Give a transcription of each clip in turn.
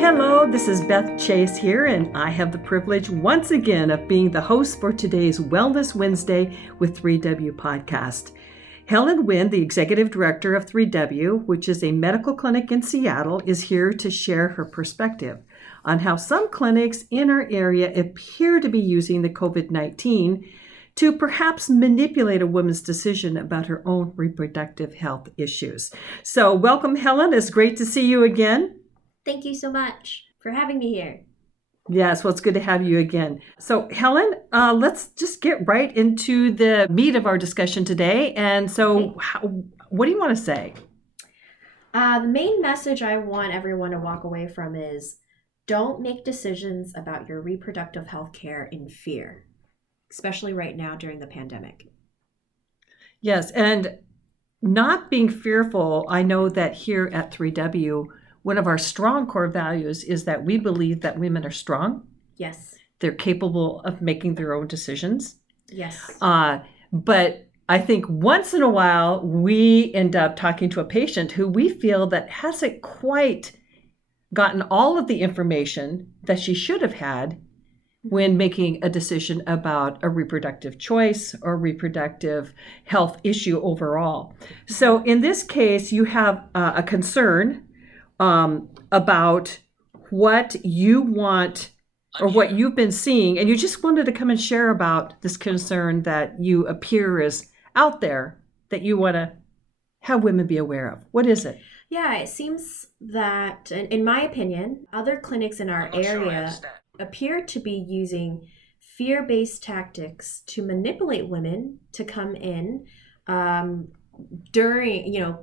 Hello, this is Beth Chase here, and I have the privilege once again of being the host for today's Wellness Wednesday with 3W podcast. Helen Nguyen, the executive director of 3W, which is a medical clinic in Seattle, is here to share her perspective on how some clinics in our area appear to be using the COVID-19 to perhaps manipulate a woman's decision about her own reproductive health issues. So welcome, Helen. It's great to see you again. Thank you so much for having me here. Yes, well, it's good to have you again. So, Helen, let's just get right into the meat of our discussion today. And so, what do you want to say? The main message I want everyone to walk away from is don't make decisions about your reproductive health care in fear, especially right now during the pandemic. Yes, and not being fearful. I know that here at 3W, one of our strong core values is that we believe that women are strong. Yes. They're capable of making their own decisions. Yes. But I think once in a while, we end up talking to a patient who we feel that hasn't quite gotten all of the information that she should have had when making a decision about a reproductive choice or reproductive health issue overall. So in this case, you have a concern about what you want or what you've been seeing, and you just wanted to come and share about this concern that you appear is out there that you want to have women be aware of. What is it? Yeah, it seems that, in my opinion, other clinics in our area appear to be using fear-based tactics to manipulate women to come in during,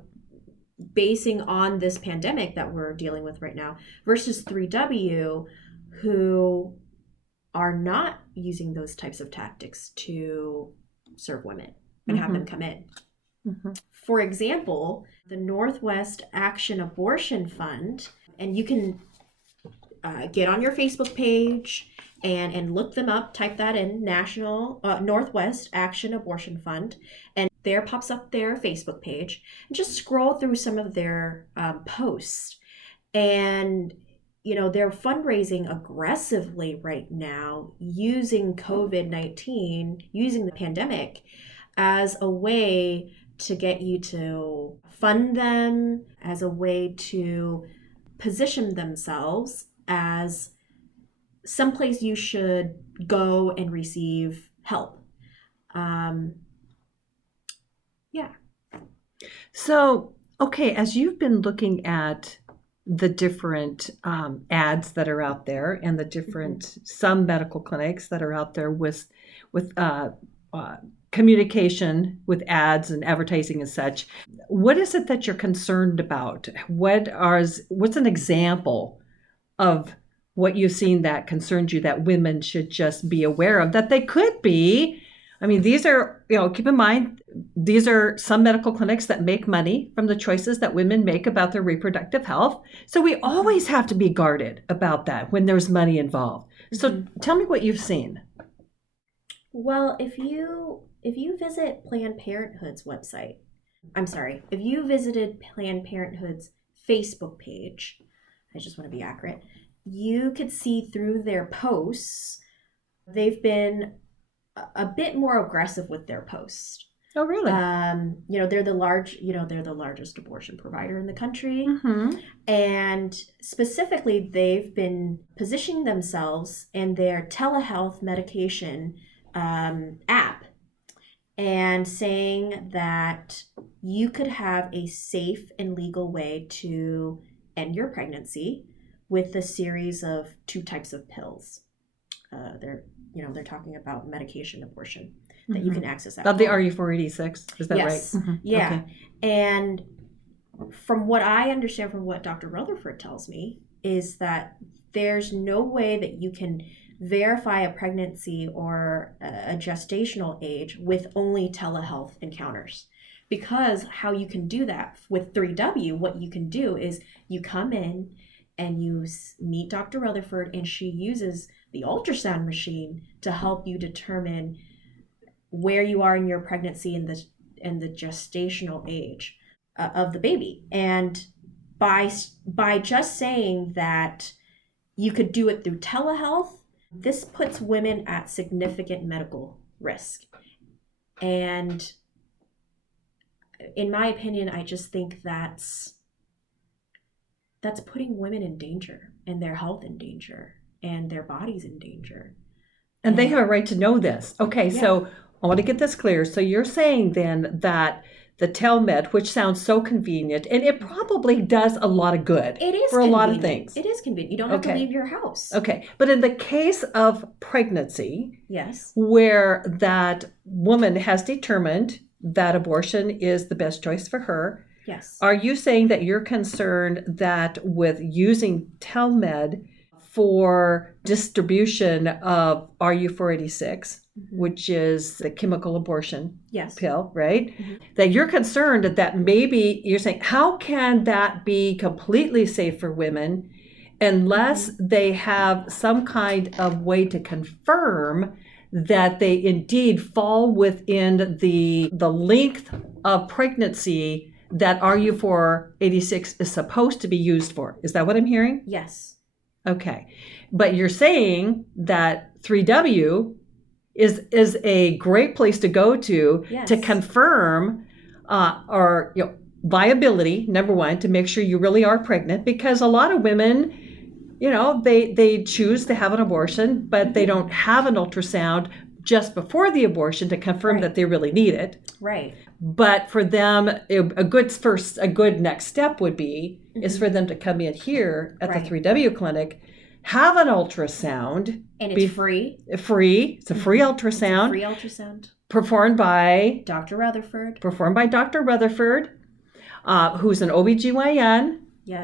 basing on this pandemic that we're dealing with right now, versus 3W, who are not using those types of tactics to serve women and have them come in. Mm-hmm. For example, the Northwest Action Abortion Fund, and you can get on your Facebook page and look them up, type that in, National Northwest Action Abortion Fund, and there pops up their Facebook page, and just scroll through some of their posts. And, they're fundraising aggressively right now using COVID-19, using the pandemic as a way to get you to fund them, as a way to position themselves as someplace you should go and receive help. So, okay, as you've been looking at the different ads that are out there and the different, some medical clinics that are out there with communication with ads and advertising and such, what is it that you're concerned about? What's an example of what you've seen that concerns you that women should just be aware of, that they could be? I mean, these are, keep in mind, these are some medical clinics that make money from the choices that women make about their reproductive health. So we always have to be guarded about that when there's money involved. So tell me what you've seen. Well, if you visit Planned Parenthood's website, if you visited Planned Parenthood's Facebook page, I just want to be accurate, you could see through their posts, they've been a bit more aggressive with their posts. Oh, really? They're the largest abortion provider in the country. Mm-hmm. And specifically, they've been positioning themselves in their telehealth medication app and saying that you could have a safe and legal way to end your pregnancy with a series of 2 types of pills. They're talking about medication abortion that you can access at home. The RU486, is that yes. right? Mm-hmm. Yeah. Okay. And from what I understand from what Dr. Rutherford tells me is that there's no way that you can verify a pregnancy or a gestational age with only telehealth encounters. Because how you can do that with 3W, what you can do is you come in and you meet Dr. Rutherford, and she uses the ultrasound machine to help you determine where you are in your pregnancy and the gestational age of the baby. And by just saying that You could do it through telehealth. This puts women at significant medical risk. And in my opinion, I just think that's putting women in danger, and their health in danger, and their bodies in danger. And they have a right to know this. Okay, Yeah. so I want to get this clear. So you're saying then that the telemed, which sounds so convenient, and it probably does a lot of good It is for convenient. A lot of things. It is convenient. You don't have to leave your house. Okay, but in the case of pregnancy, Yes, where that woman has determined that abortion is the best choice for her, yes. are you saying that you're concerned that with using telemed for distribution of RU486, which is the chemical abortion pill, right? That you're concerned that maybe you're saying, how can that be completely safe for women unless they have some kind of way to confirm that they indeed fall within the length of pregnancy that RU486 is supposed to be used for? Is that what I'm hearing? Yes. Okay. But you're saying that 3W is a great place to go to confirm or viability, number one, to make sure you really are pregnant, because a lot of women, they choose to have an abortion, but they don't have an ultrasound just before the abortion to confirm that they really need it. Right. But for them, a good next step would be is for them to come in here at the 3W clinic, have an ultrasound. And it's free. Free. It's a free ultrasound. Free ultrasound. Performed by Dr. Rutherford. Who's an OBGYN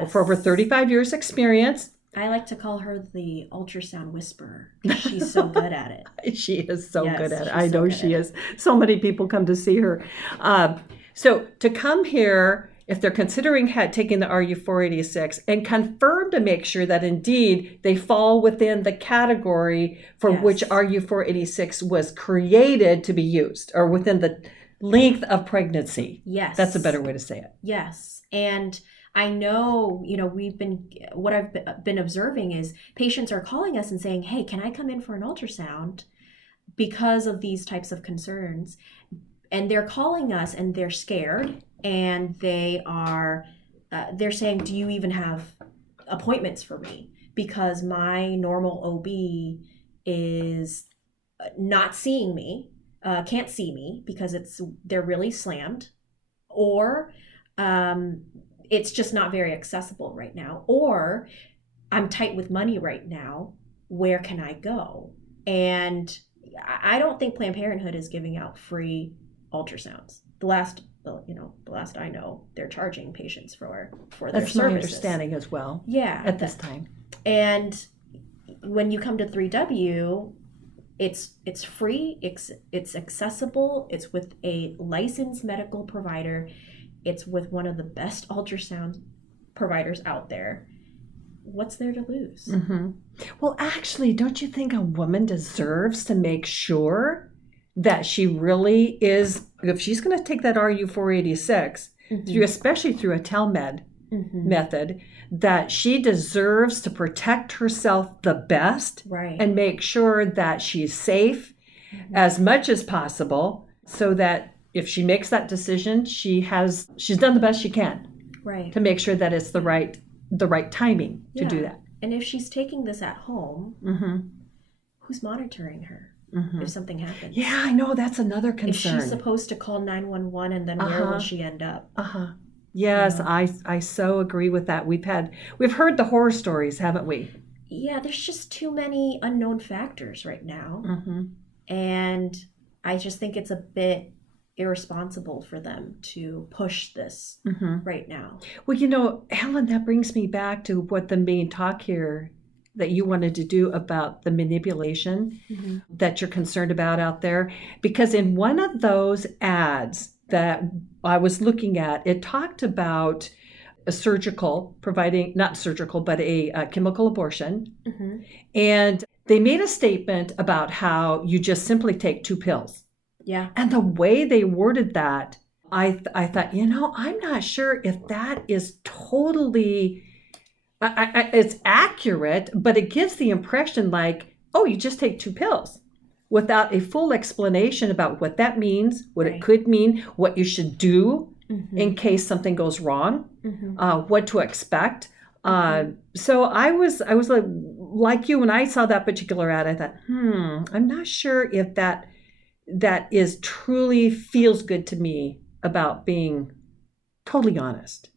for over 35 years experience. I like to call her the ultrasound whisperer because she's so good at it. She is so good at it. I know she is. So many people come to see her. So to come here, if they're considering taking the RU486, and confirm to make sure that indeed they fall within the category for which RU486 was created to be used, or within the length of pregnancy. Yes. That's a better way to say it. Yes. And I know, what I've been observing is patients are calling us and saying, hey, can I come in for an ultrasound because of these types of concerns? And they're calling us and they're scared, and they're saying, do you even have appointments for me? Because my normal OB is not seeing me, can't see me because they're really slammed, or it's just not very accessible right now, or I'm tight with money right now. Where can I go? And I don't think Planned Parenthood is giving out free ultrasounds. The last I know, they're charging patients for their services. That's my understanding as well. Yeah. At this time. And when you come to 3W, it's free, it's accessible, it's with a licensed medical provider. It's with one of the best ultrasound providers out there. What's there to lose? Mm-hmm. Well, actually, don't you think a woman deserves to make sure that she really is, if she's going to take that RU486, especially through a telemed method, that she deserves to protect herself the best and make sure that she's safe as much as possible, so that if she makes that decision, she's done the best she can to make sure that it's the right timing to do that. And if she's taking this at home, who's monitoring her if something happens? Yeah, I know, that's another concern. If she's supposed to call 911, and then where will she end up? Yes, I so agree with that. We've heard the horror stories, haven't we? Yeah, there's just too many unknown factors right now. And I just think it's a bit irresponsible for them to push this right now. Well, Helen, that brings me back to what the main talk here that you wanted to do about the manipulation that you're concerned about out there. Because in one of those ads that I was looking at, it talked about a chemical abortion. And they made a statement about how you just simply take 2 pills. Yeah. And the way they worded that, I thought, I'm not sure if that is totally it's accurate, but it gives the impression like, oh, you just take 2 pills without a full explanation about what that means, what it could mean, what you should do in case something goes wrong, what to expect. So I was like you, when I saw that particular ad, I thought, I'm not sure if that is truly feels good to me about being totally honest.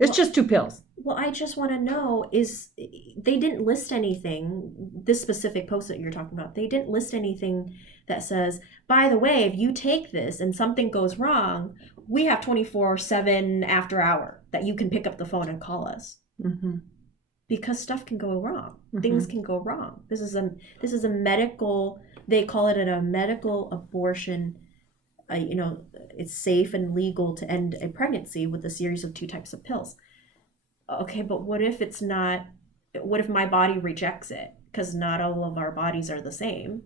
It's just 2 pills. Well, I just want to know, they didn't list anything, this specific post that you're talking about, they didn't list anything that says, by the way, if you take this and something goes wrong, we have 24/7 after hour that you can pick up the phone and call us. Because stuff can go wrong. Things can go wrong. This is a medical, they call it a medical abortion. It's safe and legal to end a pregnancy with a series of 2 types of pills. Okay, but what if my body rejects it? Because not all of our bodies are the same.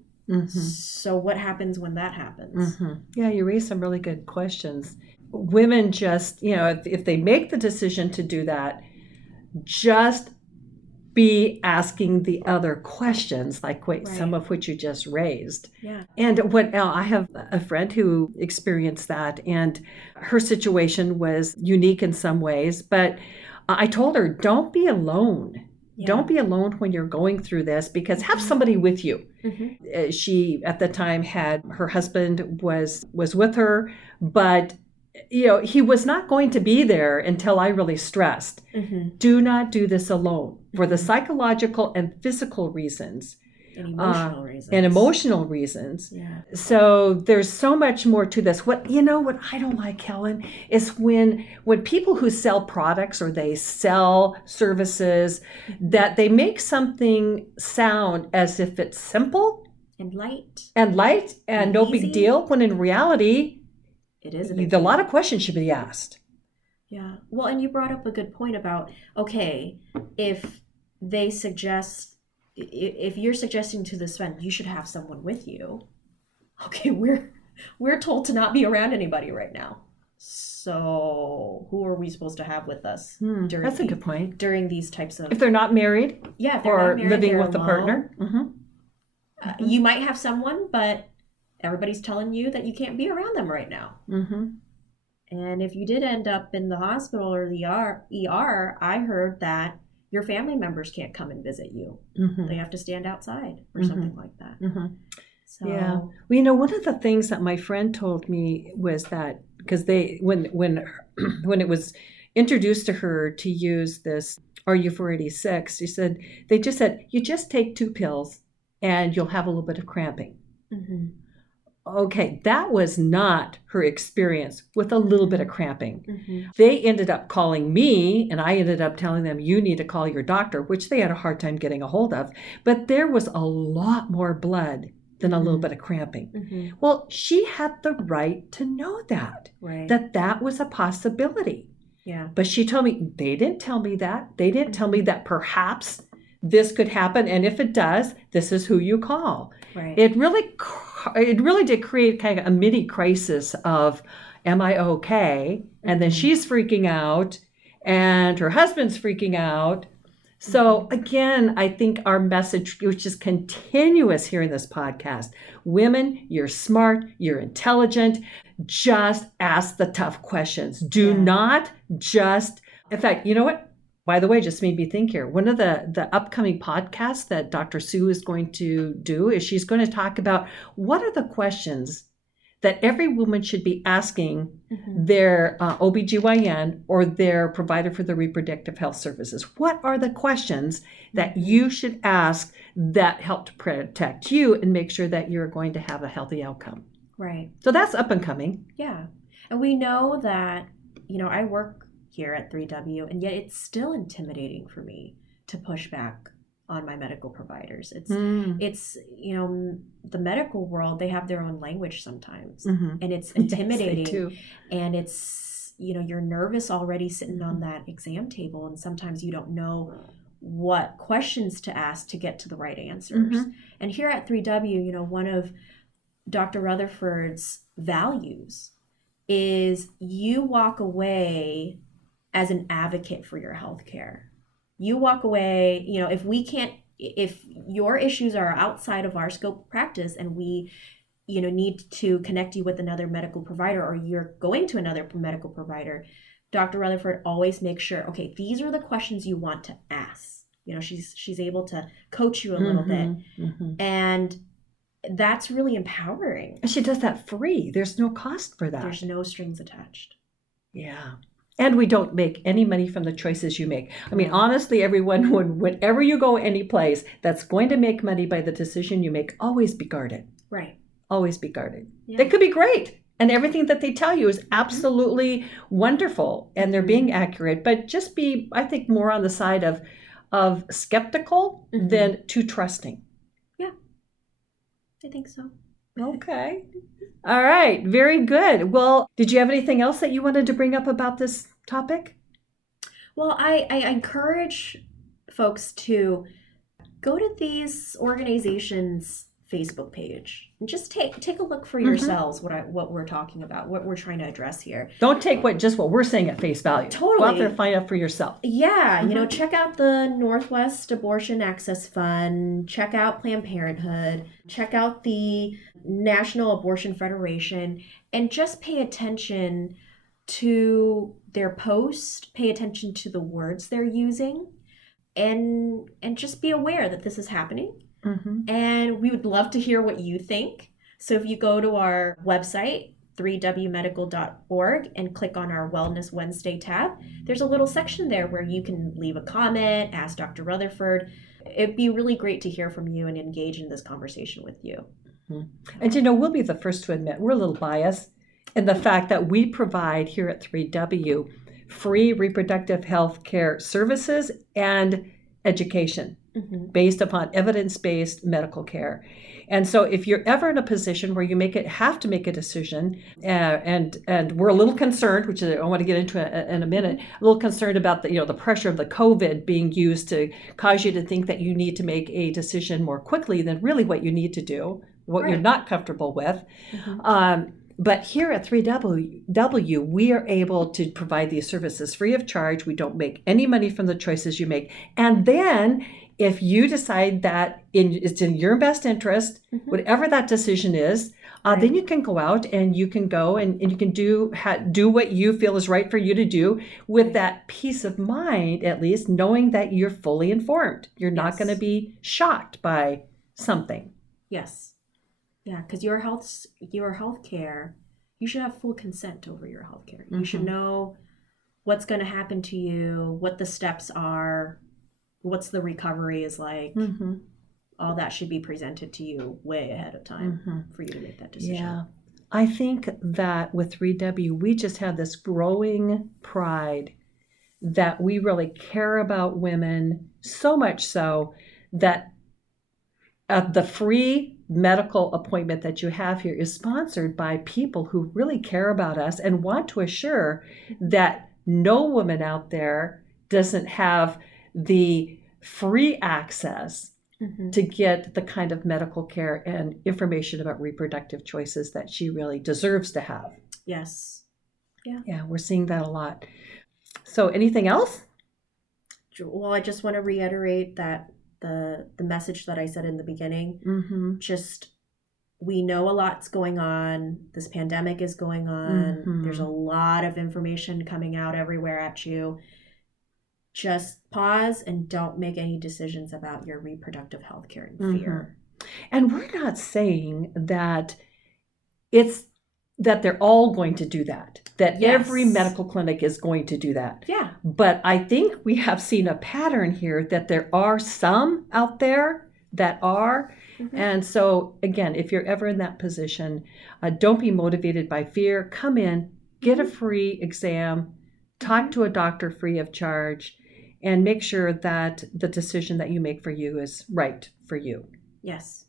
So what happens when that happens? Yeah, you raise some really good questions. Women just, if they make the decision to do that, just be asking the other questions, like some of which you just raised. Yeah. And I have a friend who experienced that, and her situation was unique in some ways, but I told her, don't be alone. Yeah. Don't be alone when you're going through this, because have somebody with you. She, at the time, had her husband was with her, but he was not going to be there until I really stressed. Do not do this alone for the psychological and physical reasons. And emotional reasons. Yeah. So there's so much more to this. What I don't like, Helen, is when people who sell products or they sell services, that they make something sound as if it's simple and light and no easy. Big deal, when in reality, it is a lot of questions should be asked. Yeah. Well, and you brought up a good point about, okay, if they suggest, if you're suggesting to this friend, you should have someone with you. Okay, we're told to not be around anybody right now. So who are we supposed to have with us? That's a good point. During these types of... If they're not married, if they're or not married, living with a partner. You might have someone, but everybody's telling you that you can't be around them right now. And if you did end up in the hospital or the ER, I heard that your family members can't come and visit you. They have to stand outside or something like that. So, yeah. Well, one of the things that my friend told me was that, because when it was introduced to her to use this RU486, they just said, you just take 2 pills and you'll have a little bit of cramping. Okay, that was not her experience with a little bit of cramping. They ended up calling me, and I ended up telling them, you need to call your doctor, which they had a hard time getting a hold of. But there was a lot more blood than a little bit of cramping. Well, she had the right to know that, that was a possibility. Yeah. But she told me, they didn't tell me that. They didn't tell me that perhaps this could happen, and if it does, this is who you call. It really did create kind of a mini crisis of, am I okay? And then she's freaking out, and her husband's freaking out. So again, I think our message, which is continuous here in this podcast, women, you're smart, you're intelligent, just ask the tough questions. Do not just, in fact, you know what? By the way, just made me think here. One of the upcoming podcasts that Dr. Sue is going to do is she's going to talk about what are the questions that every woman should be asking their OBGYN or their provider for the reproductive health services. What are the questions that you should ask that help to protect you and make sure that you're going to have a healthy outcome? Right. So that's up and coming. Yeah. And we know that, I work here at 3W, and yet it's still intimidating for me to push back on my medical providers. It's the medical world, they have their own language sometimes, and it's intimidating. Yes, they do. And it's, you're nervous already sitting on that exam table, and sometimes you don't know what questions to ask to get to the right answers. And here at 3W, one of Dr. Rutherford's values is you walk away as an advocate for your healthcare. You walk away, if your issues are outside of our scope of practice and we, need to connect you with another medical provider, or you're going to another medical provider, Dr. Rutherford always makes sure, okay, these are the questions you want to ask. She's able to coach you a little bit. And that's really empowering. And she does that free. There's no cost for that. There's no strings attached. Yeah. And we don't make any money from the choices you make. I mean, honestly, everyone, whenever you go any place that's going to make money by the decision you make, always be guarded. Right. Always be guarded. Yeah. They could be great. And everything that they tell you is absolutely wonderful. And they're being accurate. But just be, I think, more on the side of skeptical than too trusting. Yeah. I think so. Okay. All right. Very good. Well, did you have anything else that you wanted to bring up about this topic? Well, I encourage folks to go to these organizations' Facebook page and just take a look for yourselves what we're talking about, what we're trying to address here. Don't take what we're saying at face value. Totally. Go out there and find out for yourself. Yeah, check out the Northwest Abortion Access Fund, check out Planned Parenthood, check out the National Abortion Federation, and just pay attention to their posts, pay attention to the words they're using, and just be aware that this is happening. And we would love to hear what you think. So if you go to our website, 3wmedical.org, and click on our Wellness Wednesday tab, there's a little section there where you can leave a comment, ask Dr. Rutherford. It'd be really great to hear from you and engage in this conversation with you. And we'll be the first to admit we're a little biased in the fact that we provide here at 3W free reproductive health care services and education based upon evidence-based medical care. And so if you're ever in a position where you have to make a decision, and we're a little concerned, which I want to get into in a minute, a little concerned about the pressure of the COVID being used to cause you to think that you need to make a decision more quickly than really what you need to do, what you're not comfortable with. But here at 3W, we are able to provide these services free of charge. We don't make any money from the choices you make. And then if you decide that it's in your best interest, whatever that decision is, then you can go out and you can go and you can do what you feel is right for you to do with that peace of mind, at least knowing that you're fully informed. You're not going to be shocked by something. Yes. Yeah, because your health care, you should have full consent over your health care. You should know what's going to happen to you, what the steps are, what's the recovery is like. All that should be presented to you way ahead of time for you to make that decision. Yeah. I think that with 3W, we just have this growing pride that we really care about women, so much so that the free medical appointment that you have here is sponsored by people who really care about us and want to assure that no woman out there doesn't have the free access to get the kind of medical care and information about reproductive choices that she really deserves to have. Yes. Yeah, we're seeing that a lot. So anything else? Well, I just want to reiterate that the message that I said in the beginning, just we know a lot's going on. This pandemic is going on. There's a lot of information coming out everywhere at you. Just pause and don't make any decisions about your reproductive health care in fear. And we're not saying that they're all going to do that, that every medical clinic is going to do that. Yeah. But I think we have seen a pattern here that there are some out there that are. And so, again, if you're ever in that position, don't be motivated by fear. Come in, get a free exam, talk to a doctor free of charge, and make sure that the decision that you make for you is right for you. Yes.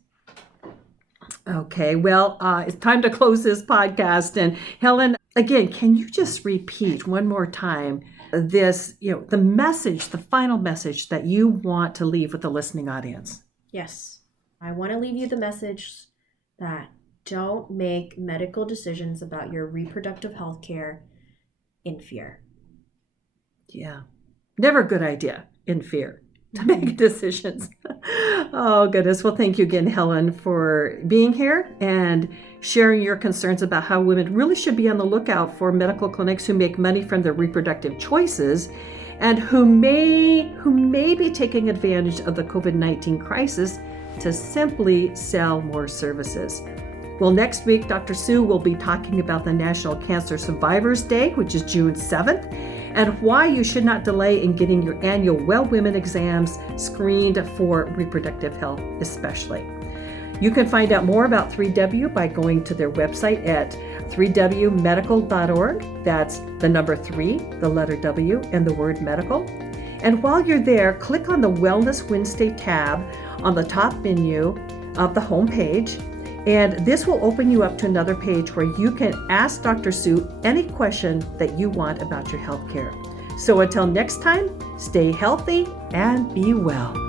Okay, well, it's time to close this podcast. And Helen, again, can you just repeat one more time this, the message, the final message that you want to leave with the listening audience? Yes. I want to leave you the message that don't make medical decisions about your reproductive health care in fear. Yeah. Never a good idea. in fear to make decisions. Oh, goodness. Well, thank you again, Helen, for being here and sharing your concerns about how women really should be on the lookout for medical clinics who make money from their reproductive choices and who may be taking advantage of the COVID-19 crisis to simply sell more services. Well, next week, Dr. Sue will be talking about the National Cancer Survivors Day, which is June 7th, and why you should not delay in getting your annual Well Women exams screened for reproductive health especially. You can find out more about 3W by going to their website at 3wmedical.org. That's the number 3, the letter W, and the word medical. And while you're there, click on the Wellness Wednesday tab on the top menu of the homepage. And this will open you up to another page where you can ask Dr. Sue any question that you want about your healthcare. So until next time, stay healthy and be well.